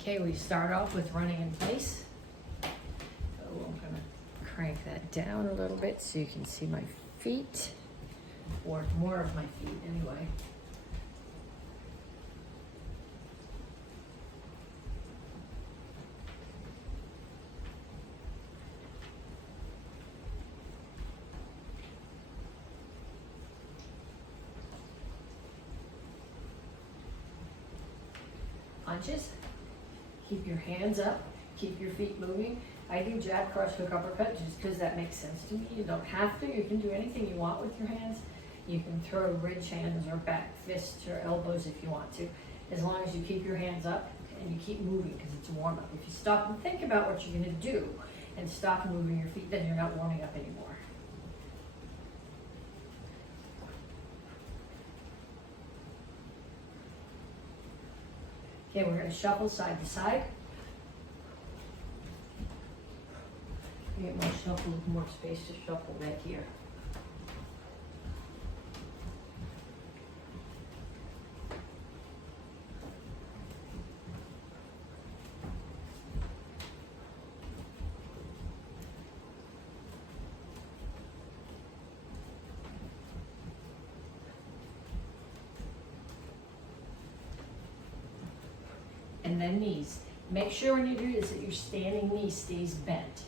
Okay, we start off with running in place. So I'm gonna crank that down a little bit so you can see my feet, or more of my feet anyway. Punches. Keep your hands up, keep your feet moving. I do jab, cross, hook, uppercut just because that makes sense to me. You don't have to. You can do anything you want with your hands. You can throw ridge hands or back fists or elbows if you want to, as long as you keep your hands up and you keep moving because it's a warm-up. If you stop and think about what you're going to do and stop moving your feet, then you're not warming up anymore. Okay, we're going to shuffle side to side. Get more shuffle with more space to shuffle back here. And then knees. Make sure when you do this that your standing knee stays bent.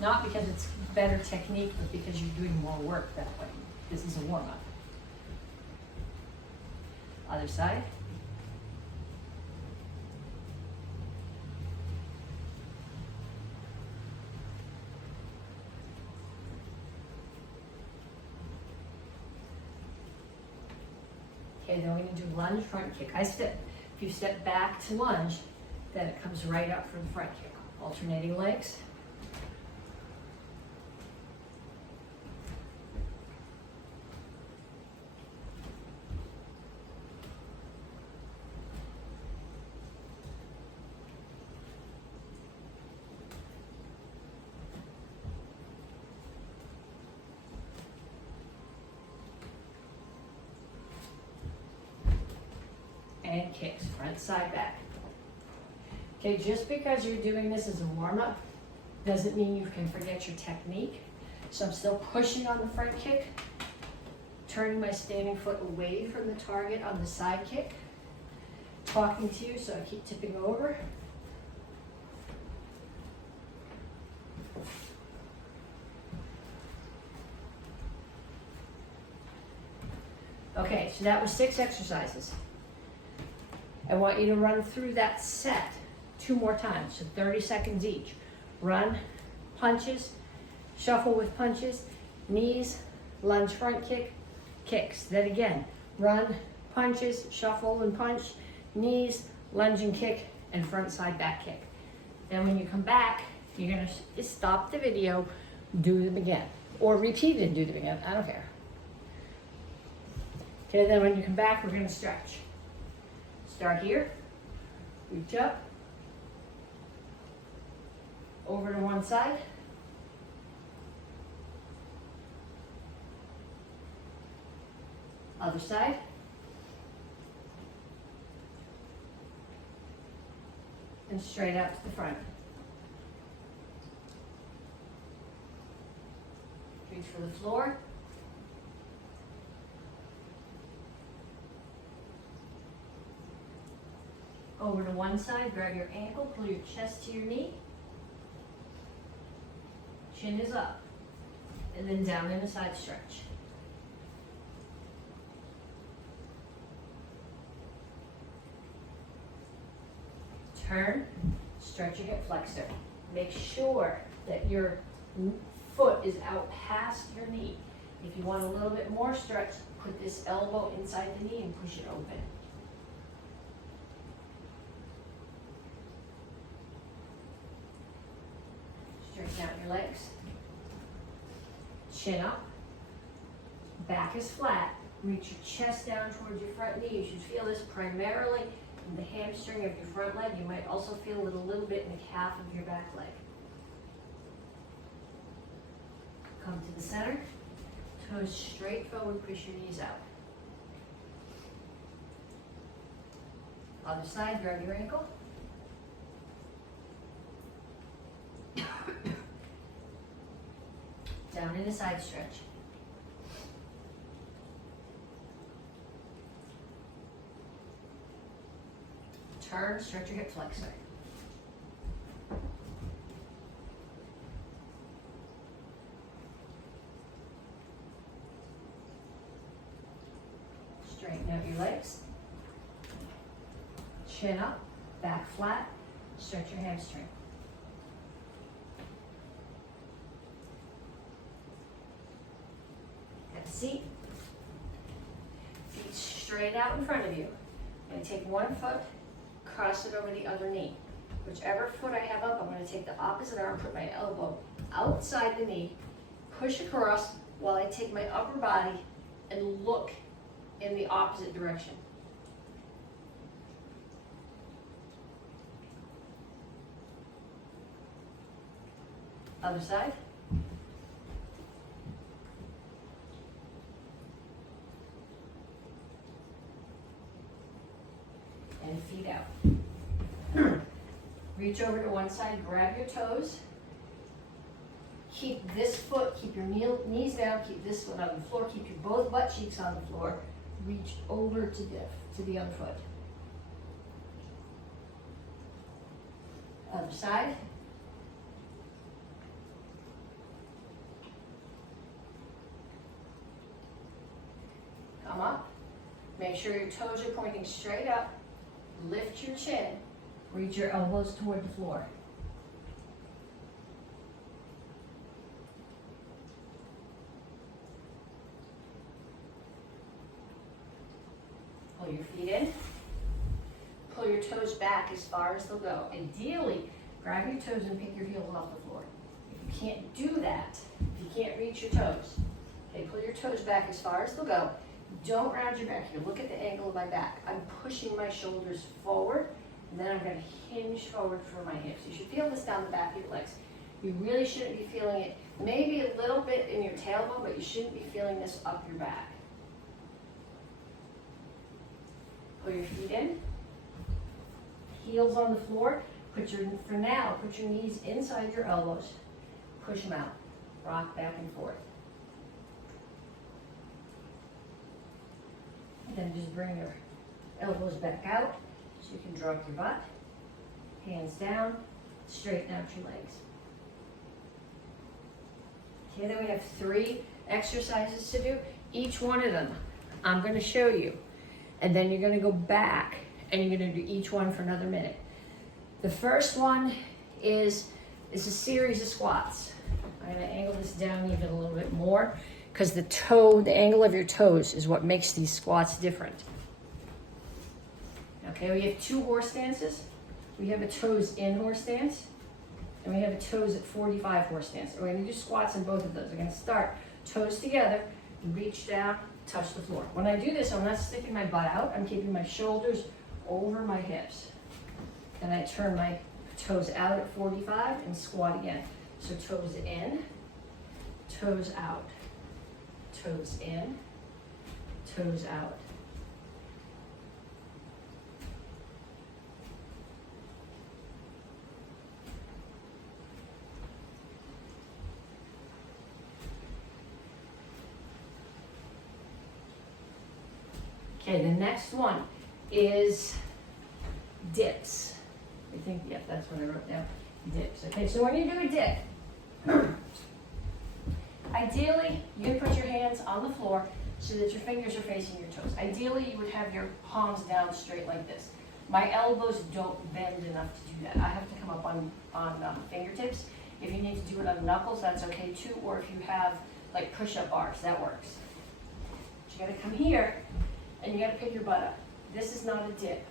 Not because it's better technique, but because you're doing more work that way. This is a warm-up. Other side. Okay, then we're going to do lunge, front kick. If you step back to lunge, then it comes right up for the front kick. Alternating legs. And kicks, front, side, back. Okay, just because you're doing this as a warm-up doesn't mean you can forget your technique. So I'm still pushing on the front kick, turning my standing foot away from the target on the side kick, talking to you so I keep tipping over. Okay, so that was 6 exercises. I want you to run through that set 2 more times, so 30 seconds each. Run, punches, shuffle with punches, knees, lunge, front kick, kicks. Then again, run, punches, shuffle and punch, knees, lunge and kick, and front, side, back kick. Then when you come back, you're gonna just stop the video, do them again. Or repeat it and do them again, I don't care. Okay, then when you come back, we're gonna stretch. Start here, reach up, over to one side, other side, and straight out to the front. Reach for the floor. Over to one side, grab your ankle, pull your chest to your knee. Chin is up. And then down in a side stretch. Turn, stretch your hip flexor. Make sure that your foot is out past your knee. If you want a little bit more stretch, put this elbow inside the knee and push it open. Straighten out your legs. Chin up. Back is flat. Reach your chest down towards your front knee. You should feel this primarily in the hamstring of your front leg. You might also feel it a little bit in the calf of your back leg. Come to the center. Toes straight forward. Push your knees out. Other side, grab your ankle. Down in a side stretch. Turn, stretch your hip flexor. Straighten out your legs. Chin up, back flat, stretch your hamstring. Have a seat. Feet straight out in front of you. I'm going to take one foot, cross it over the other knee. Whichever foot I have up, I'm going to take the opposite arm, put my elbow outside the knee, push across while I take my upper body and look in the opposite direction. Other side. And feet out. Reach over to one side, grab your toes. Keep this foot, keep your knees down, keep this foot on the floor, keep your both butt cheeks on the floor. Reach over to the other foot. Other side. Come up. Make sure your toes are pointing straight up. Lift your chin. Reach your elbows toward the floor. Pull your feet in. Pull your toes back as far as they'll go. Ideally, grab your toes and pick your heels off the floor. If you can't do that, if you can't reach your toes, okay, pull your toes back as far as they'll go. Don't round your back here. Look at the angle of my back. I'm pushing my shoulders forward, and then I'm going to hinge forward for my hips. You should feel this down the back of your legs. You really shouldn't be feeling it, maybe a little bit in your tailbone, but you shouldn't be feeling this up your back. Pull your feet in. Heels on the floor. For now, put your knees inside your elbows. Push them out. Rock back and forth. Then just bring your elbows back out so you can drop your butt. Hands down, straighten out your legs. Okay, then we have 3 exercises to do. Each one of them I'm going to show you. And then you're going to go back and you're going to do each one for another minute. The first one is a series of squats. I'm going to angle this down even a little bit more, because the angle of your toes is what makes these squats different. Okay, we have 2 horse stances. We have a toes in horse stance, and we have a toes at 45 horse stance. And we're gonna do squats in both of those. We're gonna start toes together, reach down, touch the floor. When I do this, I'm not sticking my butt out. I'm keeping my shoulders over my hips. Then I turn my toes out at 45 and squat again. So toes in, toes out. Toes in, toes out. Okay, the next one is dips. I think, yeah, that's what I wrote down. Dips. Okay, so when you do a dip, ideally, you put your hands on the floor so that your fingers are facing your toes. Ideally, you would have your palms down straight like this. My elbows don't bend enough to do that. I have to come up on fingertips. If you need to do it on knuckles, that's okay too. Or if you have like push-up bars, that works. But you gotta come here and you gotta pick your butt up. This is not a dip.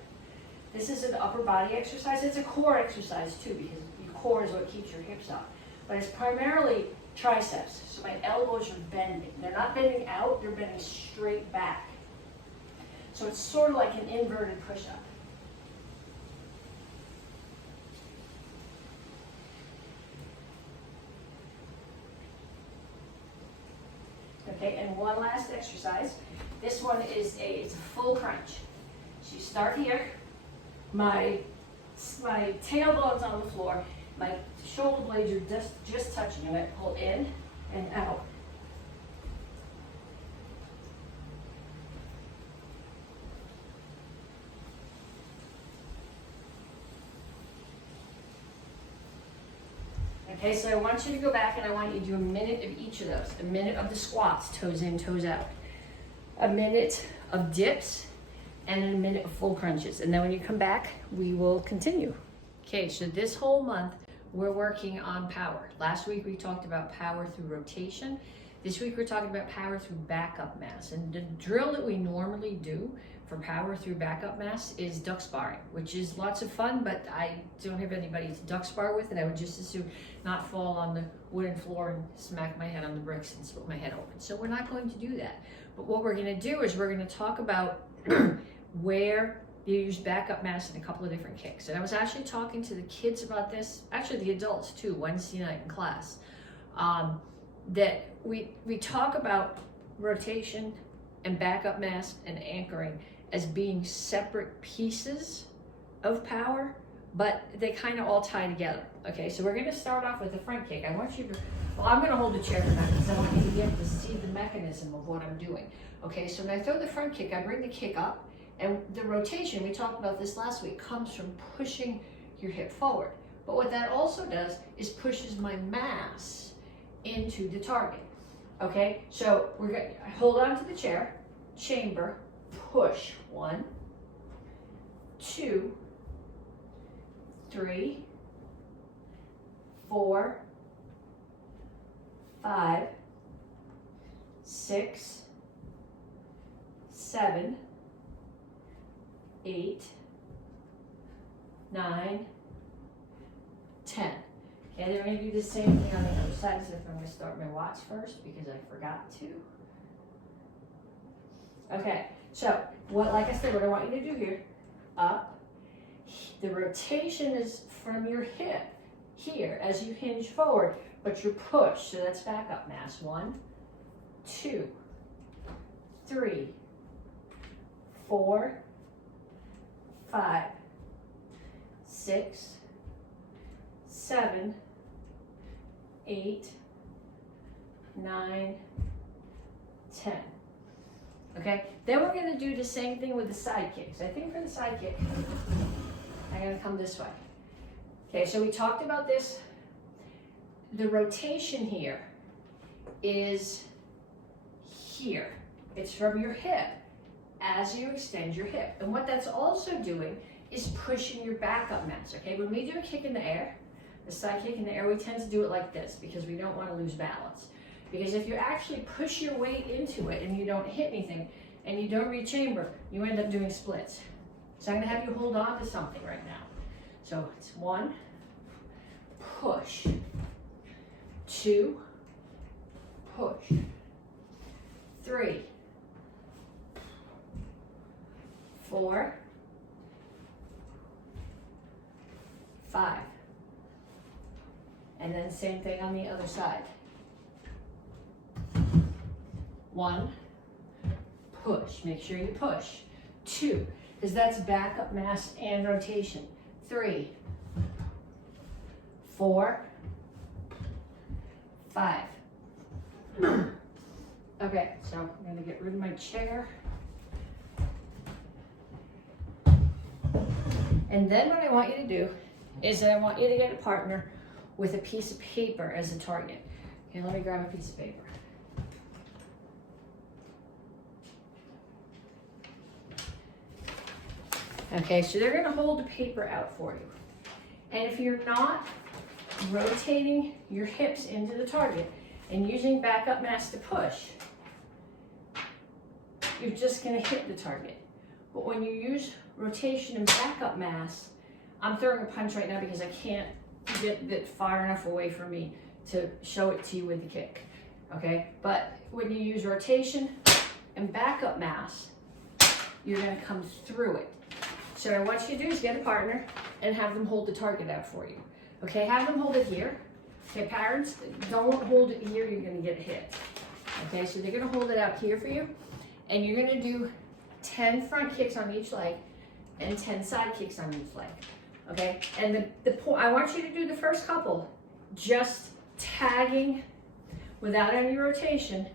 This is an upper body exercise. It's a core exercise too, because your core is what keeps your hips up. But it's primarily triceps. So my elbows are bending. They're not bending out, they're bending straight back. So it's sort of like an inverted push-up. Okay, and one last exercise. This one is it's a full crunch. So you start here, my tailbone's on the floor, my shoulder blades are just touching, and I pull in and out. Okay, so I want you to go back and I want you to do a minute of each of those. A minute of the squats, toes in, toes out. A minute of dips, and a minute of full crunches. And then when you come back, we will continue. Okay, so this whole month, we're working on power. Last week we talked about power through rotation. This week we're talking about power through backup mass. And the drill that we normally do for power through backup mass is duck sparring, which is lots of fun, but I don't have anybody to duck spar with, and I would just as soon not fall on the wooden floor and smack my head on the bricks and split my head open. So we're not going to do that. But what we're gonna do is we're gonna talk about where you use backup mass in a couple of different kicks. And I was actually talking to the kids about this, actually the adults too, Wednesday night in class, that we talk about rotation and backup mass and anchoring as being separate pieces of power, but they kind of all tie together. Okay, so we're gonna start off with the front kick. I want you to, well, I'm gonna hold the chair for that because I want you to get to see the mechanism of what I'm doing. Okay, so when I throw the front kick, I bring the kick up, and the rotation, we talked about this last week, comes from pushing your hip forward. But what that also does is pushes my mass into the target. Okay, so we're gonna hold on to the chair, chamber, push. 1, 2, 3, 4, 5, 6, 7, 8, 9, 10. Okay, then we're going to do the same thing on the other side. So I'm going to start my watch first because I forgot to. Okay, so like I said, what I want you to do here, up. The rotation is from your hip here as you hinge forward, but you're pushed, so that's backup mass. 1, 2, 3, 4, 5, 6, 7, 8, 9, 10. Okay, then we're going to do the same thing with the side kicks. I think for the side kick, I'm going to come this way. Okay, so we talked about this. The rotation here is here. It's from your hip as you extend your hip. And what that's also doing is pushing your backup mass. Okay, when we do a kick in the air, the side kick in the air, we tend to do it like this because we don't want to lose balance. Because if you actually push your weight into it and you don't hit anything and you don't rechamber, you end up doing splits. So I'm going to have you hold on to something right now. So it's 1, push, 2, push, 3, 4, 5. And then same thing on the other side. 1, push, make sure you push. 2, because that's backup mass and rotation. 3, 4, 5. Okay, so I'm going to get rid of my chair. And then what I want you to do is I want you to get a partner with a piece of paper as a target. Okay, let me grab a piece of paper. Okay, so they're going to hold the paper out for you. And if you're not rotating your hips into the target and using backup mass to push, you're just going to hit the target. But when you use rotation and backup mass, I'm throwing a punch right now because I can't get it far enough away from me to show it to you with the kick. Okay, but when you use rotation and backup mass, you're going to come through it. So what I want you to do is get a partner and have them hold the target out for you. Okay, have them hold it here. Okay, parents, don't hold it here, you're gonna get hit. Okay, so they're gonna hold it out here for you, and you're gonna do 10 front kicks on each leg, and 10 side kicks on each leg. Okay, and I want you to do the first couple just tagging without any rotation,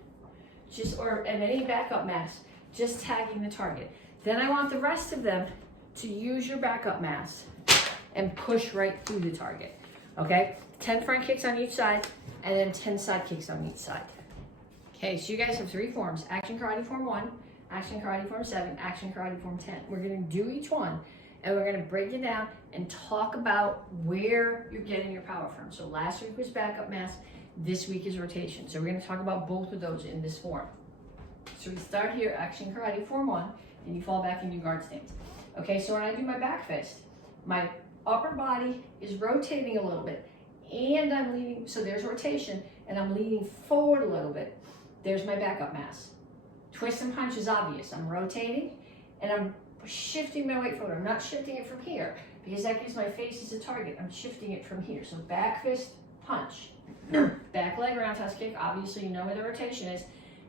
and any backup mass, just tagging the target. Then I want the rest of them to use your backup mass and push right through the target. Okay, 10 front kicks on each side, and then 10 side kicks on each side. Okay, so you guys have 3 forms: Action Karate Form 1, Action Karate Form 7, Action Karate Form 10. We're gonna do each one, and we're gonna break it down and talk about where you're getting your power from. So last week was backup mass, this week is rotation. So we're gonna talk about both of those in this form. So we start here, Action Karate Form 1, and you fall back into guard stance. Okay, so when I do my back fist, my upper body is rotating a little bit, and I'm leaning, so there's rotation, and I'm leaning forward a little bit. There's my backup mass. Twist and punch is obvious. I'm rotating, and I'm shifting my weight forward. I'm not shifting it from here, because that gives my face as a target. I'm shifting it from here. So back fist, punch. Back leg roundhouse kick, obviously you know where the rotation is.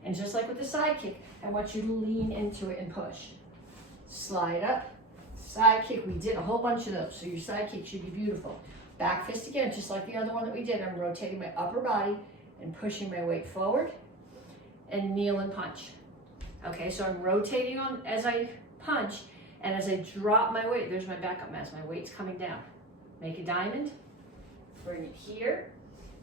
And just like with the side kick, I want you to lean into it and push. Slide up, side kick. We did a whole bunch of those, so your side kick should be beautiful. Back fist again, just like the other one that we did. I'm rotating my upper body and pushing my weight forward, and kneel and punch. Okay, so I'm rotating on as I punch, and as I drop my weight, there's my backup mass. My weight's coming down. Make a diamond, bring it here.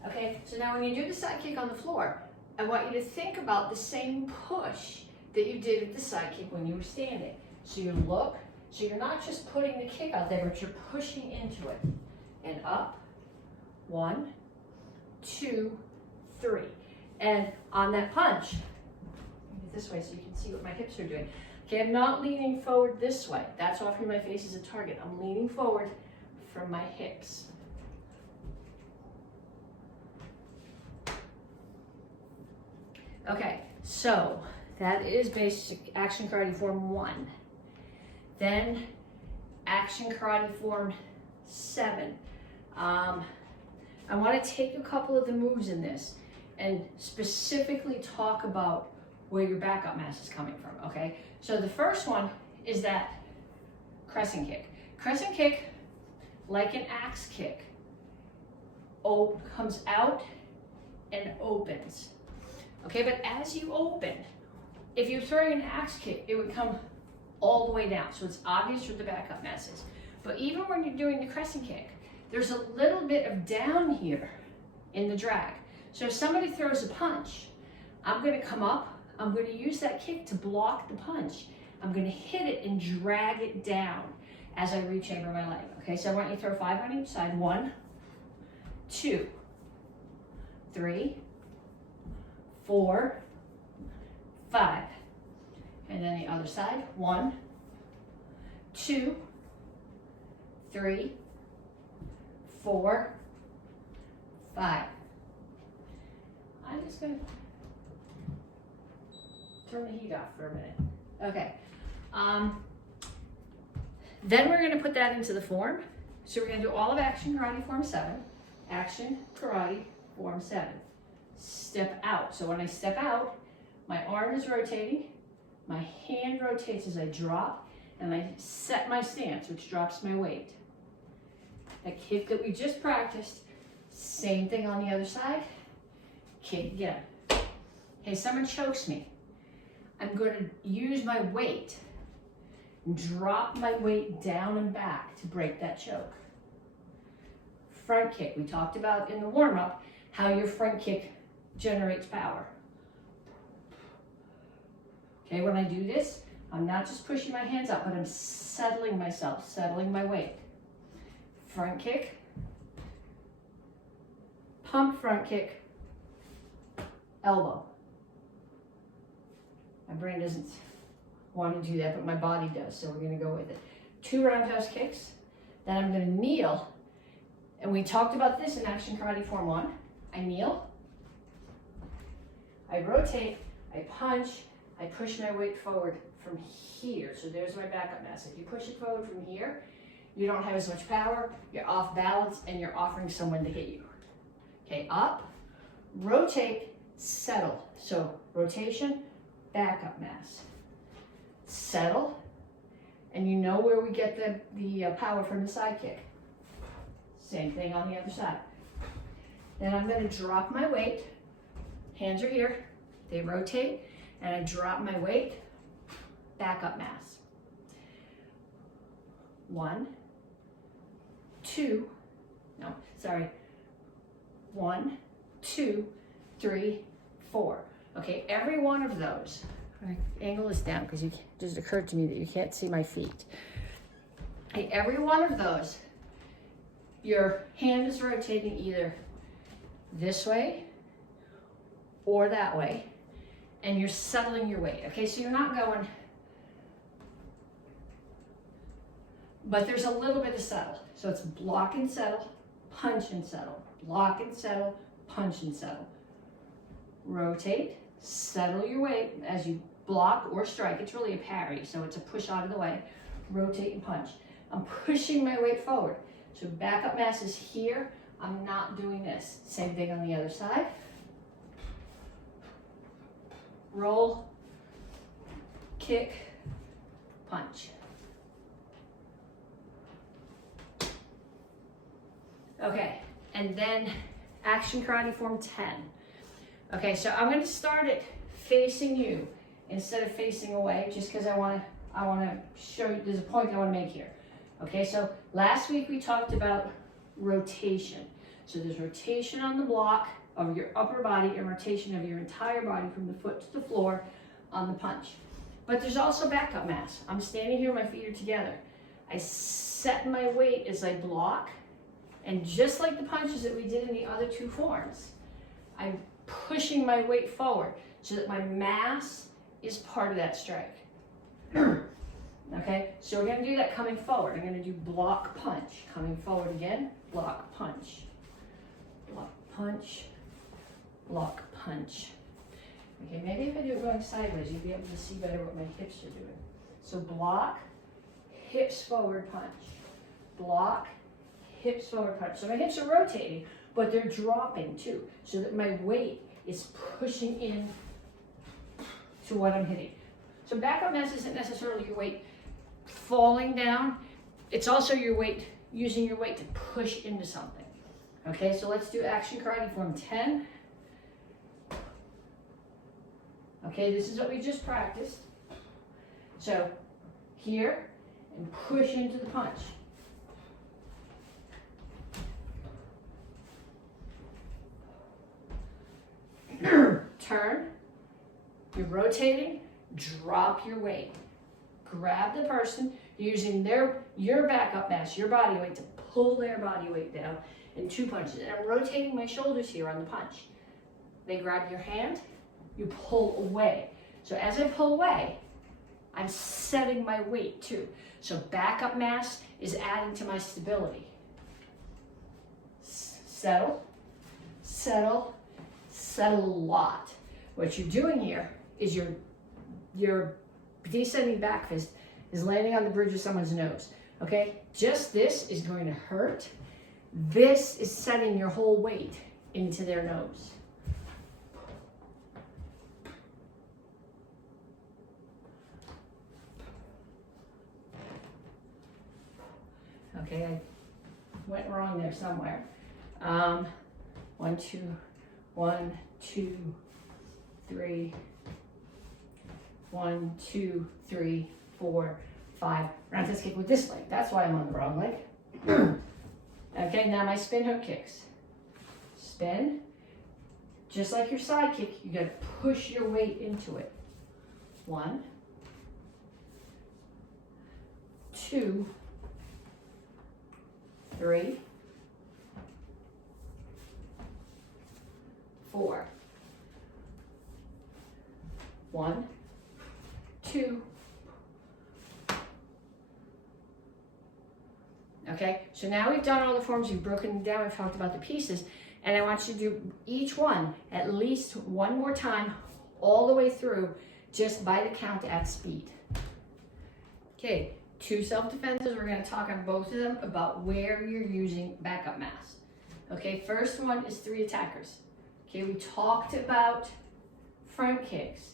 Okay, so now when you do the side kick on the floor, I want you to think about the same push that you did with the side kick when you were standing. So you look, so you're not just putting the kick out there, but you're pushing into it. And up, 1, 2, 3. And on that punch, get this way so you can see what my hips are doing. Okay, I'm not leaning forward this way. That's offering my face as a target. I'm leaning forward from my hips. Okay, so that is basic Action Karate Form 1. Then Action Karate Form 7. I want to take a couple of the moves in this and specifically talk about where your backup mass is coming from, okay? So the first one is that crescent kick. Crescent kick, like an axe kick, comes out and opens. Okay, but as you open, if you're throwing an axe kick, it would come all the way down. So it's obvious where the backup mass is. But even when you're doing the crescent kick, there's a little bit of down here in the drag. So if somebody throws a punch, I'm gonna come up, I'm gonna use that kick to block the punch. I'm gonna hit it and drag it down as I rechamber my leg. Okay, so I want you to throw 5 on each side. 1, 2, 3, 4, 5. And then the other side. 1, 2, 3, 4, 5. I'm just gonna turn the heat off for a minute. Okay. Then we're gonna put that into the form. So we're gonna do all of Action Karate Form 7. Action Karate Form 7. Step out. So when I step out, my arm is rotating, my hand rotates as I drop, and I set my stance, which drops my weight. That kick that we just practiced, same thing on the other side. Kick again. Okay, someone chokes me. I'm going to use my weight and drop my weight down and back to break that choke. Front kick. We talked about in the warm-up how your front kick generates power. Okay, when I do this, I'm not just pushing my hands up, but I'm settling myself, settling my weight. Front kick, pump front kick, elbow. My brain doesn't want to do that, but my body does, so we're going to go with it. 2 roundhouse kicks, then I'm going to kneel, and we talked about this in Action Karate Form 1. I kneel, I rotate, I punch, I push my weight forward from here. So there's my backup mass. If you push it forward from here, you don't have as much power, you're off balance, and you're offering someone to hit you. Okay, up, rotate, settle. So rotation, backup mass. Settle, And you know where we get the power from the side kick. Same thing on the other side. Then I'm going to drop my weight. Hands are here. They rotate. And I drop my weight. Back up mass. 1, 2, no, sorry. 1, 2, 3, 4. Okay, every one of those. My angle is down because it just occurred to me that you can't see my feet. Okay, every one of those, your hand is rotating either this way or that way, and you're settling your weight. Okay, so you're not going, but there's a little bit of settle. So it's block and settle, punch and settle, block and settle, punch and settle. Rotate, settle your weight as you block or strike. It's really a parry, so it's a push out of the way. Rotate and punch. I'm pushing my weight forward. So backup mass is here. I'm not doing this. Same thing on the other side. Roll, kick, punch. Okay, and then action karate form 10. Okay, so I'm going to start it facing you instead of facing away, just because I want to show you, there's a point I want to make here. Okay, so last week we talked about rotation. So there's rotation on the block of your upper body and rotation of your entire body from the foot to the floor on the punch. But there's also backup mass. I'm standing here, my feet are together. I set my weight as I block, and just like the punches that we did in the other two forms, I'm pushing my weight forward so that my mass is part of that strike. Okay, so we're going to do that coming forward. I'm going to do block, punch. Coming forward again, block, punch. Block, punch, block, punch. Okay, maybe if I do it going sideways, you'll be able to see better what my hips are doing. So block, hips forward, punch. Block, hips forward, punch. So my hips are rotating, but they're dropping too, so that my weight is pushing in to what I'm hitting. So backup mass isn't necessarily your weight falling down. It's also your weight, using your weight to push into something. Okay, so let's do action karate form 10. Okay, this is what we just practiced. So here, and push into the punch. Turn, you're rotating, drop your weight. Grab the person using your backup mass, your body weight, to pull their body weight down in 2 punches. And I'm rotating my shoulders here on the punch. They grab your hand, you pull away. So as I pull away, I'm setting my weight too. So backup mass is adding to my stability. Settle, settle, settle a lot. What you're doing here is your descending back fist is landing on the bridge of someone's nose. Okay, just this is going to hurt. This is setting your whole weight into their nose. Okay, I went wrong there somewhere. 1, 2, 1, 2, 3. 1, 2, 3, 4, 5. Round test kick with this leg. That's why I'm on the wrong leg. Okay, now my spin hook kicks. Spin. Just like your side kick, you gotta push your weight into it. 1, 2, 3, 4. 1, 2. Okay, so now we've done all the forms, you've broken them down, we've talked about the pieces, and I want you to do each one at least one more time, all the way through, just by the count at speed. Okay, 2 self-defenses, we're going to talk on both of them about where you're using backup mass. Okay, first one is 3 attackers. Okay, we talked about front kicks.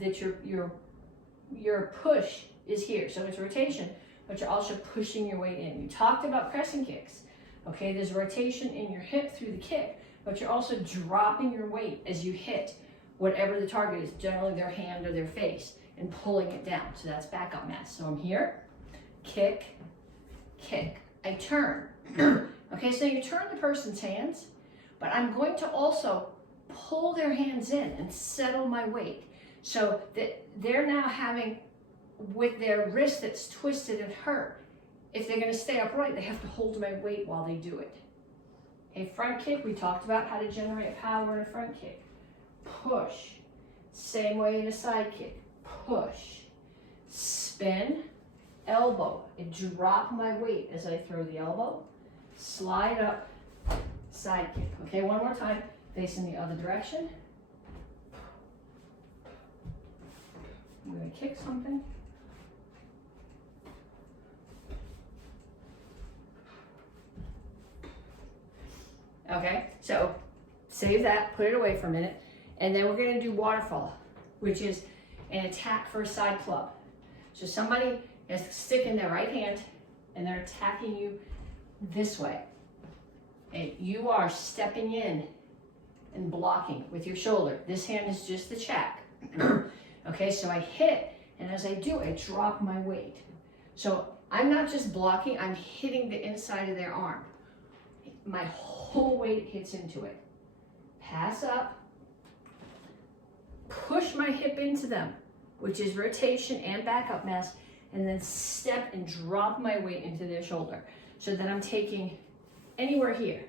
That your push is here. So it's rotation, but you're also pushing your weight in. You talked about pressing kicks. Okay, there's rotation in your hip through the kick, but you're also dropping your weight as you hit whatever the target is, generally their hand or their face, and pulling it down. So that's backup mass. So I'm here, kick, kick. I turn. Okay, so you turn the person's hands, but I'm going to also pull their hands in and settle my weight. So that they're now having, with their wrist that's twisted and hurt, if they're going to stay upright, they have to hold my weight while they do it. Okay, front kick, we talked about how to generate power in a front kick. Push. Same way in a side kick. Push. Spin. Elbow. And drop my weight as I throw the elbow. Slide up. Side kick. Okay, one more time. Facing the other direction. I'm going to kick something. Okay, so save that, put it away for a minute, and then we're going to do waterfall, which is an attack for a side club. So somebody has a stick in their right hand, and they're attacking you this way. And you are stepping in and blocking with your shoulder. This hand is just the check. Okay, so I hit, and as I do, I drop my weight. So I'm not just blocking, I'm hitting the inside of their arm. My whole weight hits into it. Pass up, push my hip into them, which is rotation and backup mass, and then step and drop my weight into their shoulder. So that I'm taking anywhere here,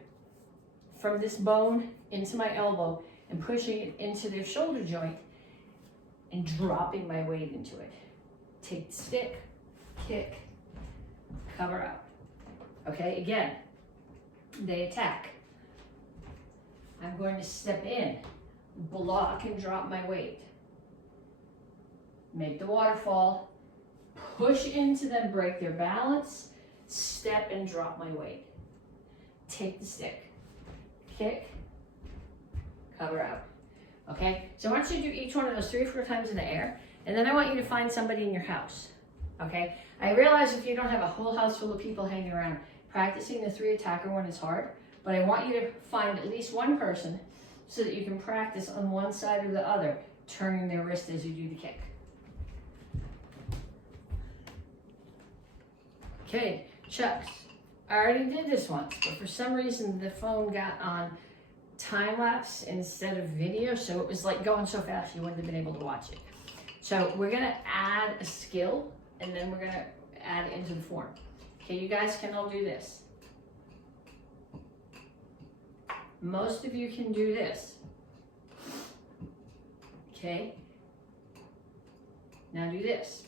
from this bone into my elbow, and pushing it into their shoulder joint, and dropping my weight into it. Take the stick, kick, cover out. Okay, again, they attack. I'm going to step in, block and drop my weight. Make the waterfall, push into them, break their balance, step and drop my weight. Take the stick, kick, cover out. Okay, so I want you to do each one of those 3 or 4 times in the air, and then I want you to find somebody in your house. Okay, I realize if you don't have a whole house full of people hanging around, practicing the 3 attacker one is hard, but I want you to find at least one person so that you can practice on one side or the other, turning their wrist as you do the kick. Okay, chucks. I already did this once, but for some reason the phone got on time lapse instead of video, so it was like going so fast you wouldn't have been able to watch it. So we're gonna add a skill, and then we're gonna add it into the form. Okay, you guys can all do this. Most of you can do this. Okay, now do this.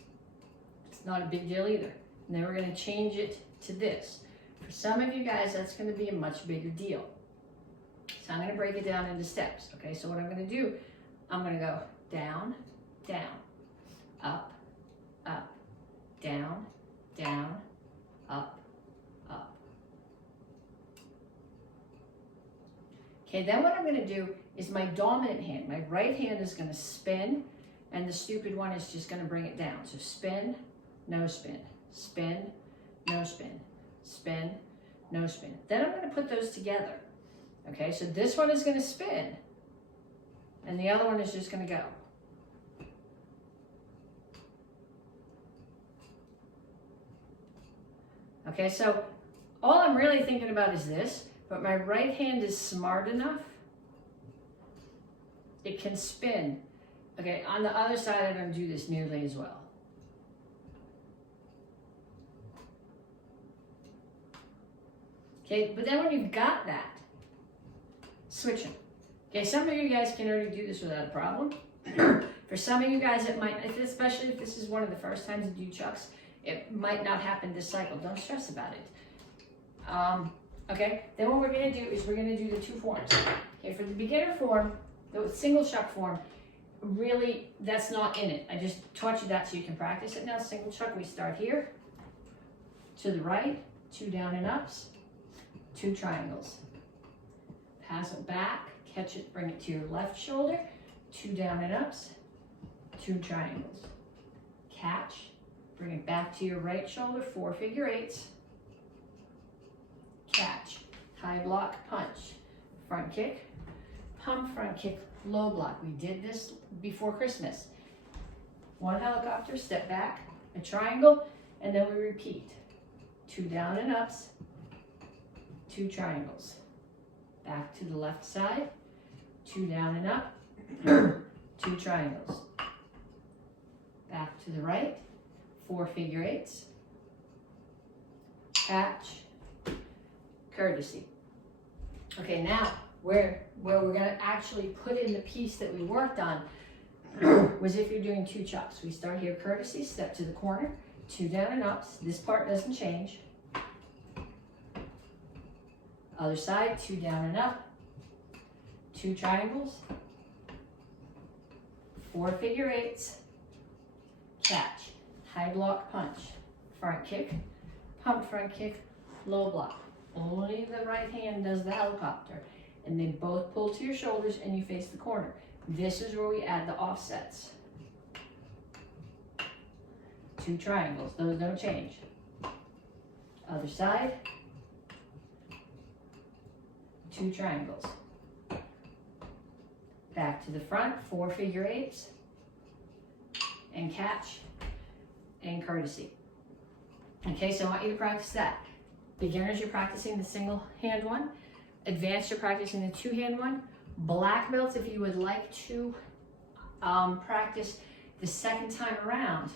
It's not a big deal either. And then we're gonna change it to this. For some of you guys, that's gonna be a much bigger deal. So I'm gonna break it down into steps. Okay, so what I'm gonna do, I'm gonna go down, down, up, up, down, down, up, up. Okay, then what I'm gonna do is my dominant hand, my right hand is gonna spin, and the stupid one is just gonna bring it down. So spin, no spin, spin, no spin, spin, no spin. Then I'm gonna put those together. Okay, so this one is gonna spin, and the other one is just gonna go. Okay, so all I'm really thinking about is this, but my right hand is smart enough, it can spin. Okay, on the other side, I don't do this nearly as well. Okay, but then when you've got that, switch them. Okay, some of you guys can already do this without a problem. For some of you guys, it might, especially if this is one of the first times you do chucks, it might not happen this cycle. Don't stress about it. Okay, then what we're gonna do is we're gonna do the 2 forms. Okay, for the beginner form, the single chuck form, really, that's not in it. I just taught you that so you can practice it now. Single chuck, we start here, to the right, 2 down and ups, 2 triangles. Pass it back, catch it, bring it to your left shoulder, 2 down and ups, 2 triangles. Catch, Bring it back to your right shoulder, 4 figure eights. Catch, high block, punch, front kick, pump, front kick, low block. We did this before Christmas. 1 helicopter, step back, a triangle, and then we repeat. 2 down and ups, 2 triangles. Back to the left side, 2 down and up, 2 triangles. Back to the right, 4 figure eights. Catch, courtesy. Okay, now where we're gonna actually put in the piece that we worked on was if you're doing 2 chops. We start here, courtesy, step to the corner, 2 down and ups. This part doesn't change. Other side, 2 down and up, 2 triangles, 4 figure eights, catch, high block, punch, front kick, pump, front kick, low block. Only the right hand does the helicopter, and they both pull to your shoulders and you face the corner. This is where we add the offsets. 2 triangles, those don't change. Other side, 2 triangles. Back to the front, 4 figure eights, and catch, and courtesy. Okay, so I want you to practice that. Beginners, you're practicing the single hand one. Advanced, you're practicing the 2-hand one. Black belts, if you would like to practice the second time around,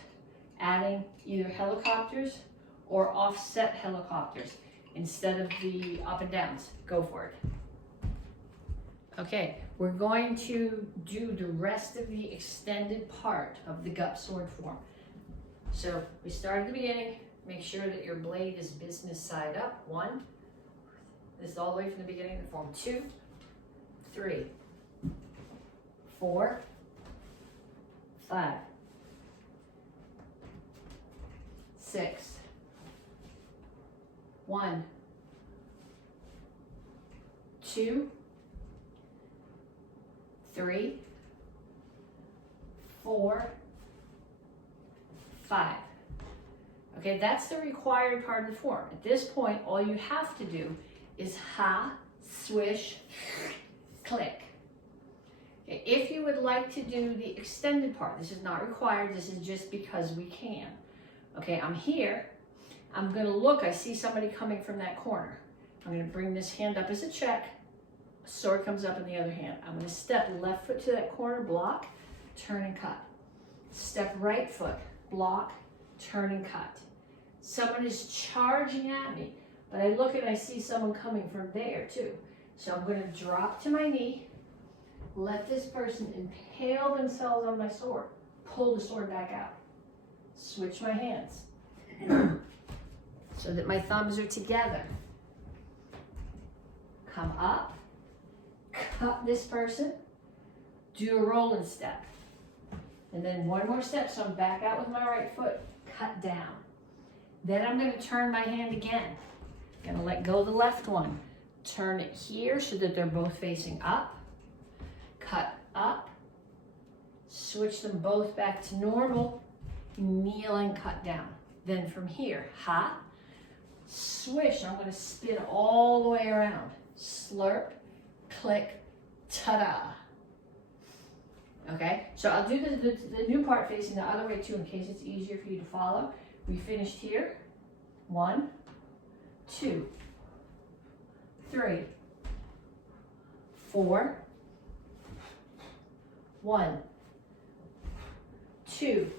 adding either helicopters or offset helicopters instead of the up and downs. Go for it. Okay, we're going to do the rest of the extended part of the gut sword form. So we start at the beginning. Make sure that your blade is business side up. 1. This is all the way from the beginning of the form. 2, 3, 4, 5, 6, 1, 2, 3, 4, 5. Okay, that's the required part of the form. At this point, all you have to do is ha, swish, click. Okay, if you would like to do the extended part, this is not required, this is just because we can. Okay, I'm here, I'm gonna look, I see somebody coming from that corner. I'm gonna bring this hand up as a check, sword comes up in the other hand. I'm gonna step left foot to that corner, block, turn and cut. Step right foot, block, turn and cut. Someone is charging at me, but I look and I see someone coming from there too. So I'm going to drop to my knee, let this person impale themselves on my sword, pull the sword back out, switch my hands so that my thumbs are together. Come up, cut this person, do a rolling step, and then 1 more step, so I'm back out with my right foot, cut down. Then I'm going to turn my hand again. I'm going to let go of the left one. Turn it here so that they're both facing up. Cut up. Switch them both back to normal. Kneel and cut down. Then from here, ha. Swish. I'm going to spin all the way around. Slurp, click, ta-da. Okay, so I'll do the new part facing the other way too in case it's easier for you to follow. We finished here. 1, 2, 3, 4, 1, 2,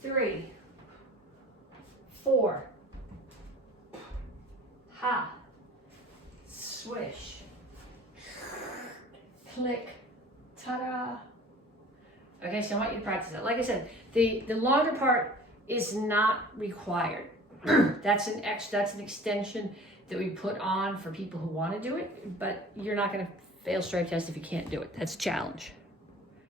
3, 4, ha, swish, click, ta-da. Okay, so I want you to practice that. Like I said, the longer part is not required. That's an extension that we put on for people who want to do it, but you're not going to fail stripe test if you can't do it. That's a challenge.